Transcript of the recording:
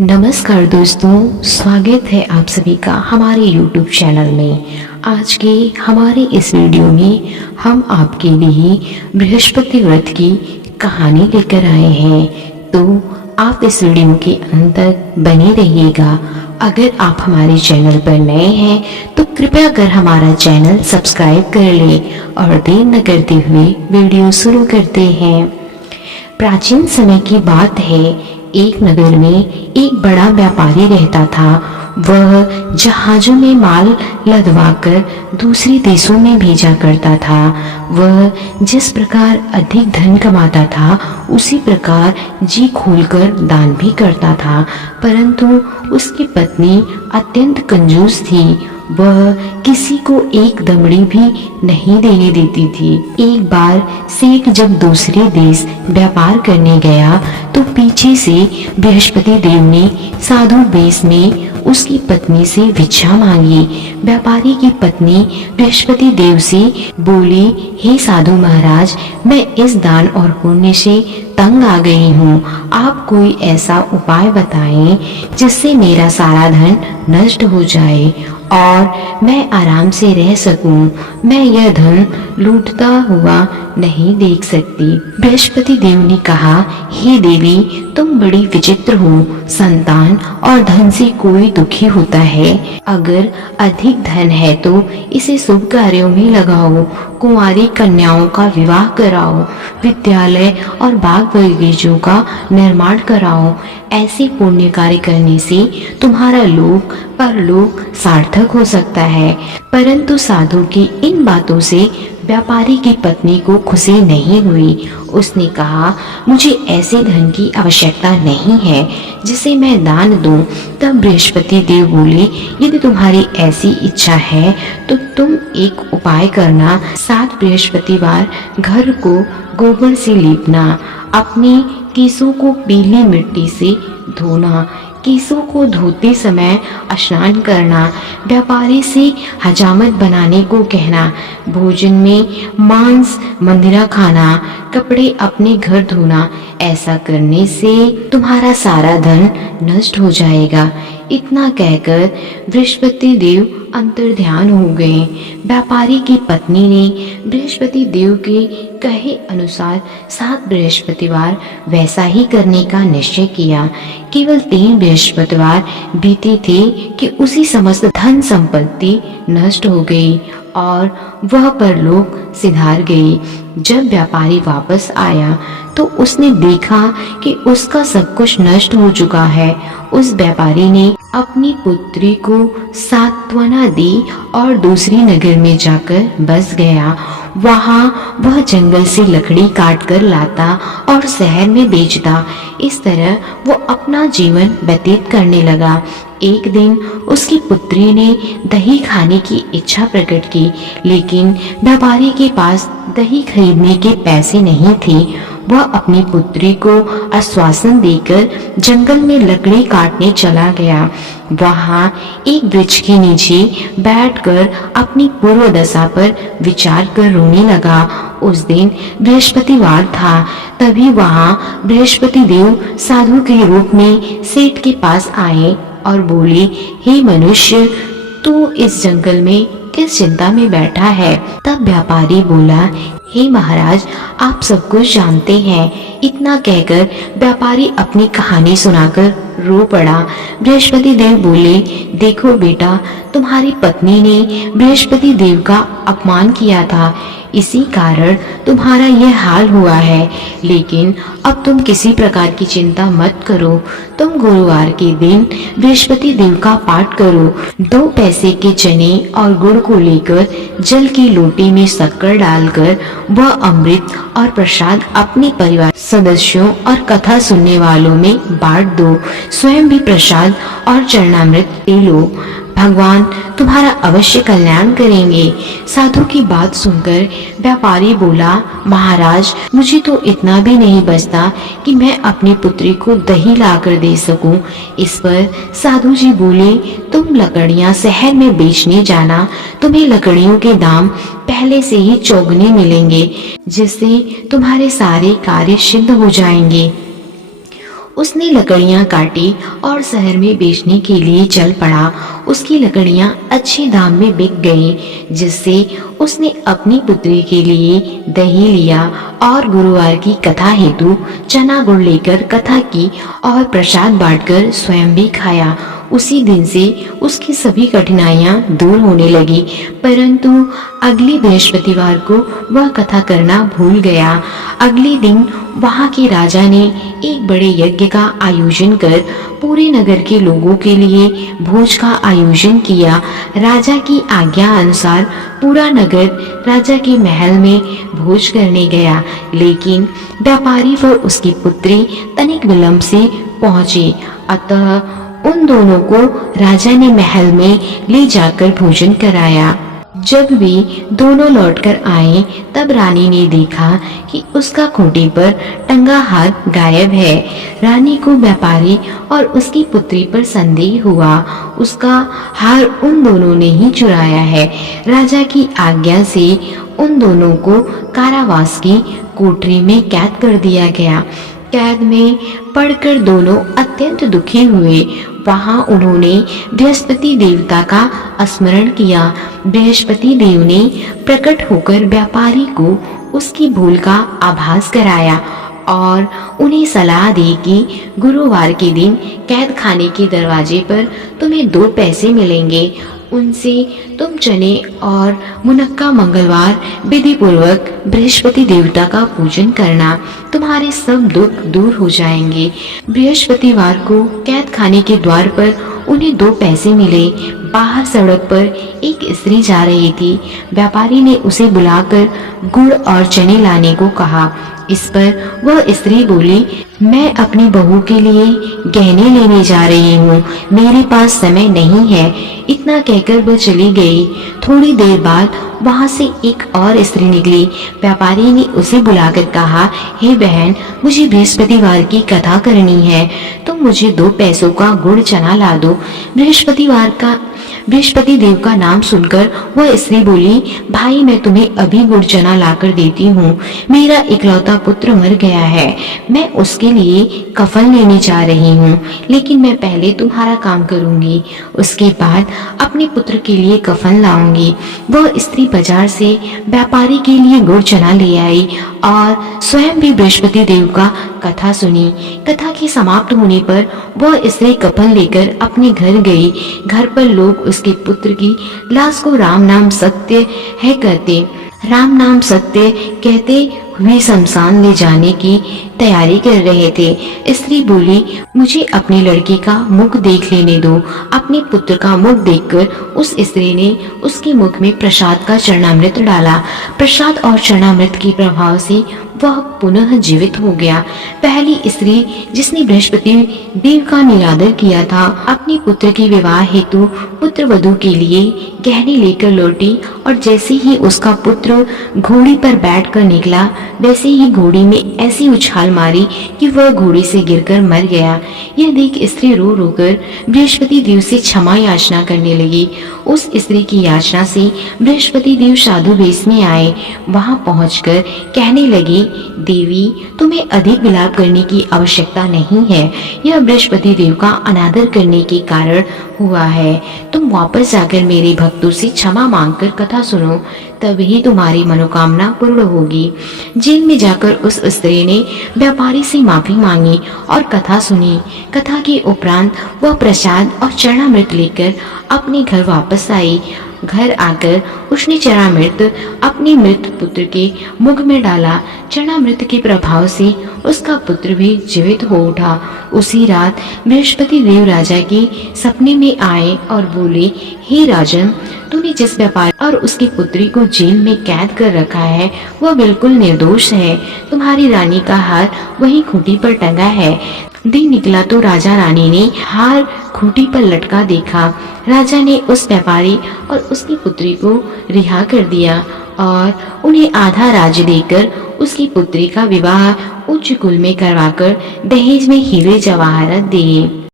नमस्कार दोस्तों, स्वागत है आप सभी का हमारे YouTube चैनल में। आज के हमारे इस वीडियो में हम आपके लिए बृहस्पति व्रत की कहानी लेकर आए हैं, तो आप इस वीडियो के अंत तक बने रहिएगा। अगर आप हमारे चैनल पर नए हैं तो कृपया कर हमारा चैनल सब्सक्राइब कर लें और देर न करते हुए वीडियो शुरू करते हैं। प्राचीन समय की बात है, एक नगर में एक बड़ा व्यापारी रहता था। वह जहाजों में माल लदवाकर दूसरे देशों में भेजा करता था। वह जिस प्रकार अधिक धन कमाता था उसी प्रकार जी खोलकर दान भी करता था, परंतु उसकी पत्नी अत्यंत कंजूस थी। वह किसी को एक दमड़ी भी नहीं देने देती थी। एक बार सेठ जब दूसरे देश व्यापार करने गया तो पीछे से बृहस्पति देव ने साधु वेश में उसकी पत्नी से भिक्षा मांगी। व्यापारी की पत्नी बृहस्पति देव से बोली, हे साधु महाराज, मैं इस दान और पुण्य से तंग आ गई हूँ। आप कोई ऐसा उपाय बताएं जिससे मेरा सारा धन नष्ट हो जाए और मैं आराम से रह सकूं। मैं यह धन लूटता हुआ नहीं देख सकती। बृहस्पति देव ने कहा, हे देवी, तुम बड़ी विचित्र हो। संतान और धन से कोई दुखी होता है। अगर अधिक धन है तो इसे शुभ कार्यों में लगाओ, कुंवारी कन्याओं का विवाह कराओ, विद्यालय और बाग बगीचों का निर्माण कराओ। ऐसे पुण्य कार्य करने से तुम्हारा लोक परलोक सार्थक हो सकता है। परंतु साधु की इन बातों से व्यापारी की पत्नी को खुशी नहीं हुई। उसने कहा, मुझे ऐसे धन की आवश्यकता नहीं है जिसे मैं दान दूं। तब बृहस्पति देव बोले, यदि तुम्हारी ऐसी इच्छा है तो तुम एक उपाय करना। 7 बृहस्पतिवार घर को गोबर से लीपना, अपने केसों को पीली मिट्टी से धोना, केसों को धोते समय स्नान करना, व्यापारी से हजामत बनाने को कहना, भोजन में मांस मंदिरा खाना, कपड़े अपने घर धोना। ऐसा करने से तुम्हारा सारा धन नष्ट हो जाएगा। इतना कहकर बृहस्पति देव अंतर्ध्यान हो गए। व्यापारी की पत्नी ने बृहस्पति देव के कहे अनुसार 7 बृहस्पतिवार वैसा ही करने का निश्चय किया। केवल 3 बृहस्पतिवार बीते थे कि उसी समस्त धन संपत्ति नष्ट हो गई और वह परलोक सिधार गई। जब व्यापारी वापस आया तो उसने देखा कि उसका सब कुछ नष्ट हो चुका है। उस व्यापारी ने अपनी पुत्री को सांत्वना दी और दूसरी नगर में जाकर बस गया। वहाँ वह जंगल से लकड़ी काट कर लाता और शहर में बेचता। इस तरह वो अपना जीवन व्यतीत करने लगा। एक दिन उसकी पुत्री ने दही खाने की इच्छा प्रकट की, लेकिन व्यापारी के पास दही खरीदने के पैसे नहीं थे। वह अपनी पुत्री को आश्वासन देकर जंगल में लकड़ी काटने चला गया। वहाँ एक वृक्ष के नीचे बैठकर अपनी पूर्व दशा पर विचार कर रोने लगा। उस दिन बृहस्पतिवार था। तभी वहाँ बृहस्पति देव साधु के रूप में सेठ के पास आए और बोले, हे मनुष्य, तू इस जंगल में किस चिंता में बैठा है? तब व्यापारी बोला, हे महाराज, आप सब कुछ जानते हैं। इतना कहकर व्यापारी अपनी कहानी सुनाकर रो पड़ा। बृहस्पति देव बोले, देखो बेटा, तुम्हारी पत्नी ने बृहस्पति देव का अपमान किया था, इसी कारण तुम्हारा यह हाल हुआ है। लेकिन अब तुम किसी प्रकार की चिंता मत करो। तुम गुरुवार के दिन बृहस्पति देव का पाठ करो। 2 पैसे के चने और गुड़ को लेकर जल की लोटी में शक्कर डालकर वह अमृत और प्रसाद अपने परिवार सदस्यों और कथा सुनने वालों में बांट दो। स्वयं भी प्रसाद और चरणामृत पी लो। भगवान तुम्हारा अवश्य कल्याण करेंगे। साधु की बात सुनकर व्यापारी बोला, महाराज, मुझे तो इतना भी नहीं बचता कि मैं अपनी पुत्री को दही लाकर दे सकूं। इस पर साधु जी बोले, तुम लकड़ियां शहर में बेचने जाना। तुम्हें लकड़ियों के दाम पहले से ही चौगुने मिलेंगे, जिससे तुम्हारे सारे कार्य सिद्ध हो जाएंगे। उसने लकड़ियां काटी और शहर में बेचने के लिए चल पड़ा। उसकी लकड़ियां अच्छे दाम में बिक गईं, जिससे उसने अपनी पुत्री के लिए दही लिया और गुरुवार की कथा हेतु चना गुड़ लेकर कथा की और प्रसाद बांटकर स्वयं भी खाया। उसी दिन से उसकी सभी कठिनाइयां दूर होने लगी, परंतु अगले बृहस्पतिवार को वह कथा करना भूल गया। अगले दिन वहां के राजा ने एक बड़े यज्ञ का आयोजन कर पूरे नगर के लोगों के लिए भोज का आयोजन किया। राजा की आज्ञा अनुसार पूरा नगर राजा के महल में भोज करने गया, लेकिन व्यापारी व उसकी पुत्री तनिक विलंब से पहुंचे। अतः उन दोनों को राजा ने महल में ले जाकर भोजन कराया। जब वे दोनों लौटकर आए, तब रानी ने देखा कि उसका खूंटी पर टंगा हार गायब है। रानी को व्यापारी और उसकी पुत्री पर संदेह हुआ। उसका हार उन दोनों ने ही चुराया है। राजा की आज्ञा से उन दोनों को कारावास की कोठरी में कैद कर दिया गया। कैद में पड़कर दोनों अत्यंत दुखी हुए। वहां उन्होंने बृहस्पति देवता का स्मरण किया। बृहस्पति देव ने प्रकट होकर व्यापारी को उसकी भूल का आभास कराया और उन्हें सलाह दी कि गुरुवार के दिन कैद खाने के दरवाजे पर तुम्हें 2 पैसे मिलेंगे। उनसे तुम चने और मुनक्का मंगलवार विधि पूर्वक बृहस्पति देवता का पूजन करना, तुम्हारे सब दुख दूर हो जाएंगे। बृहस्पतिवार को कैद खाने के द्वार पर उन्हें 2 पैसे मिले। बाहर सड़क पर एक स्त्री जा रही थी। व्यापारी ने उसे बुलाकर गुड़ और चने लाने को कहा। इस पर वह स्त्री बोली, मैं अपनी बहू के लिए गहने लेने जा रही हूँ, मेरे पास समय नहीं है। इतना कहकर वह चली गई। थोड़ी देर बाद वहां से एक और स्त्री निकली। व्यापारी ने उसे बुलाकर कहा, हे बहन, मुझे बृहस्पतिवार की कथा करनी है, तुम मुझे 2 पैसों का गुड़ चना ला दो। बृहस्पति देव का नाम सुनकर वह स्त्री बोली, भाई मैं तुम्हें अभी गुड़ चना लाकर देती हूँ। मेरा इकलौता पुत्र मर गया है, मैं उसके लिए कफन लेने जा रही हूँ, लेकिन मैं पहले तुम्हारा काम करूँगी, उसके बाद अपने पुत्र के लिए कफन लाऊंगी। वह स्त्री बाजार से व्यापारी के लिए गुड़ चना ले आई और स्वयं भी बृहस्पति देव का कथा सुनी। कथा के समाप्त होने पर वह स्त्री कफन लेकर अपने घर गई। घर पर लोग उसके पुत्र की लाश को राम नाम सत्य कहते हुए शमशान ले जाने की तैयारी कर रहे थे। स्त्री बोली, मुझे अपने लड़के का मुख देख लेने दो। अपने पुत्र का मुख देखकर उस स्त्री ने उसके मुख में प्रसाद का चरणामृत डाला। प्रसाद और चरणामृत के प्रभाव से वह पुनः जीवित हो गया। पहली स्त्री जिसने बृहस्पति देव का निरादर किया था, अपने पुत्र के विवाह हेतु पुत्र वधू के लिए गहने लेकर लौटी और जैसे ही उसका पुत्र घोड़ी पर बैठकर निकला, वैसे ही घोड़ी ने ऐसी उछाल मारी कि वह घोड़ी से गिरकर मर गया। यह देख स्त्री रो रोकर बृहस्पति देव से क्षमा याचना करने लगी। उस स्त्री की याचना से बृहस्पति देव साधु वेश में आए। वहां पहुंचकर कहने लगे, देवी, तुम्हें अधिक विलाप करने की आवश्यकता नहीं है। यह बृहस्पति देव का अनादर करने के कारण हुआ है। तुम वापस जाकर मेरे भक्तों से क्षमा मांगकर कथा सुनो, तभी तुम्हारी मनोकामना पूर्ण होगी। जेल में जाकर उस स्त्री ने व्यापारी से माफी मांगी और कथा सुनी। कथा के उपरांत वह प्रसाद और चरणामृत लेकर अपने घर वापस आई। घर आकर उसने चरणामृत अपने मृत पुत्र के मुख में डाला। चरणामृत के प्रभाव से उसका पुत्र भी जीवित हो उठा। उसी रात बृहस्पति देव राजा के सपने में आए और बोले, हे राजन, तूने जिस व्यापारी और उसकी पुत्री को जेल में कैद कर रखा है वह बिल्कुल निर्दोष है। तुम्हारी रानी का हार वहीं खूंटी पर टंगा है। दिन निकला तो राजा रानी ने हार खूंटी पर लटका देखा। राजा ने उस व्यापारी और उसकी पुत्री को रिहा कर दिया और उन्हें आधा राज्य देकर उसकी पुत्री का विवाह उच्च कुल में करवाकर दहेज में हीरे जवाहरात दिए।